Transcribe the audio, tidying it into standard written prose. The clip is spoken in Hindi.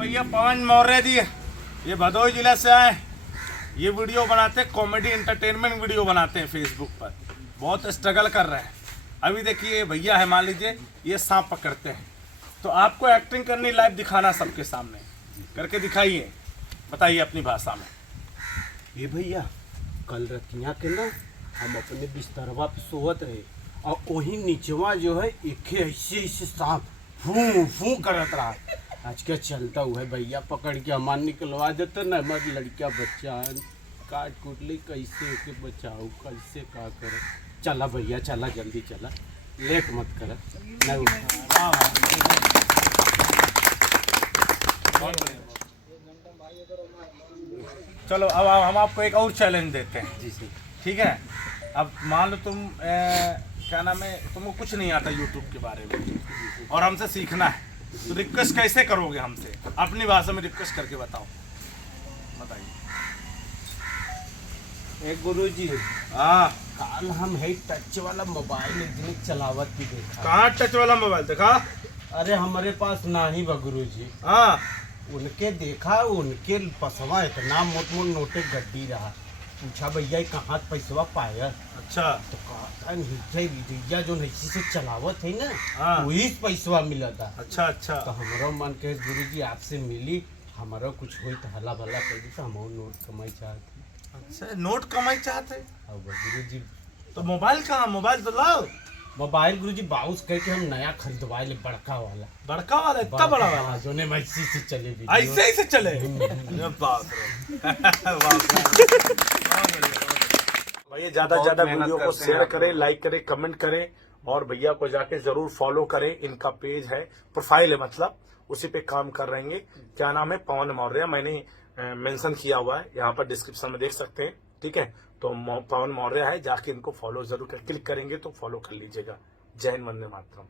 भैया पवन मौर्य जी ये भदोही जिला से आए। ये वीडियो बनाते हैं, कॉमेडी एंटरटेनमेंट वीडियो बनाते हैं फेसबुक पर। बहुत स्ट्रगल कर रहे हैं। अभी देखिए भैया है, मान लीजिए ये सांप पकड़ते हैं, तो आपको एक्टिंग करनी, लाइव दिखाना सबके सामने करके दिखाइए, बताइए अपनी भाषा में। ये भैया कल रतिया के ना हम अपने बिस्तरवा पे सोवत रहे और वही नीचवा जो है एक ऐसे ऐसे सांप फू फू करत रहा। आज क्या चलता हुआ है भैया, पकड़ के हमार निकलवा देते ना, हमारे लड़किया बच्चा काट कूट ले, कैसे के बचाओ, कैसे का करे। चला भैया चला, जल्दी चला, लेट मत कर। चलो अब हम आपको एक और चैलेंज देते हैं। जी सर। ठीक है, अब मान लो तुम क्या नाम है, तुमको कुछ नहीं आता यूट्यूब के बारे में और हमसे सीखना है, तो रिक्वेस्ट कैसे करोगे हमसे? अपनी भाषा में रिक्वेस्ट करके बताओ, बताइए। एक गुरुजी, हाँ, कल हम है टच वाला मोबाइल एक दिन चलावत भी देखा। कहाँ टच वाला मोबाइल देखा? अरे हमारे पास ना ही बा गुरुजी। हाँ, उनके देखा, उनके पसवा इतना मोट मोट नोटे गड्डी रहा। पूछा भैया ये कहाँ पैसवा पाया? अच्छा, तो कहा भैया जो नैसी से चलावत है ना, हाँ, वही पैसवा मिला था। अच्छा अच्छा। तो हमारा मन कहे गुरुजी आपसे मिली, हमारा कुछ हुई तो हला भला कर दी, तो हम नोट कमाई चाहते। अच्छा, नोट कमाई चाहते? अब गुरुजी तो मोबाइल कहाँ? मोबाइल तो लाओ। मोबाइल गुरुजी बाउस करके हम नया खरीदवाए ले, बड़का वाला। बड़का वाला, इतना बड़ा वाला जो ने मैसी से चले भी ऐसे ही से चले? बाप भैया ज्यादा ज्यादा वीडियो को शेयर करें, लाइक करें, कमेंट करें और भैया को जाके जरूर फॉलो करें। इनका पेज है, प्रोफाइल है, मतलब उसी पे काम कर रहेंगे। क्या नाम है? पवन मौर्य। मैंने मेंशन किया हुआ है यहाँ पर, डिस्क्रिप्शन में देख सकते हैं। ठीक है, तो पवन मौर्य है, जाके इनको फॉलो जरूर कर, क्लिक करेंगे तो फॉलो कर लीजिएगा। जय हिंद, वंदे मातरम।